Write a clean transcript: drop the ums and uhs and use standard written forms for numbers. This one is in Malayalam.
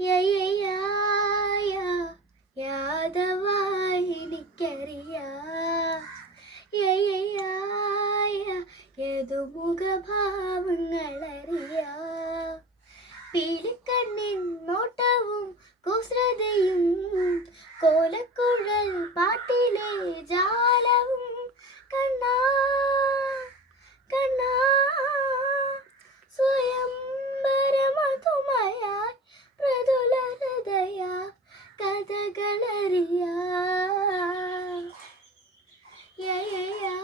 യയയായ യാദവായി എനിക്കറിയാ യയയായ യദുമുഖഭാവങ്ങളറിയാ പീലിക്കണ്ണിൻ നോട്ടവും കുസൃതിയും കോലക്കുഴൽ പാട്ടിലെ ജാലവും കണ്ണാ കണ്ണാ സ്വയംവരമധുമയായി മൃദുല ഹൃദയ കഥകളറിയാ യയയാ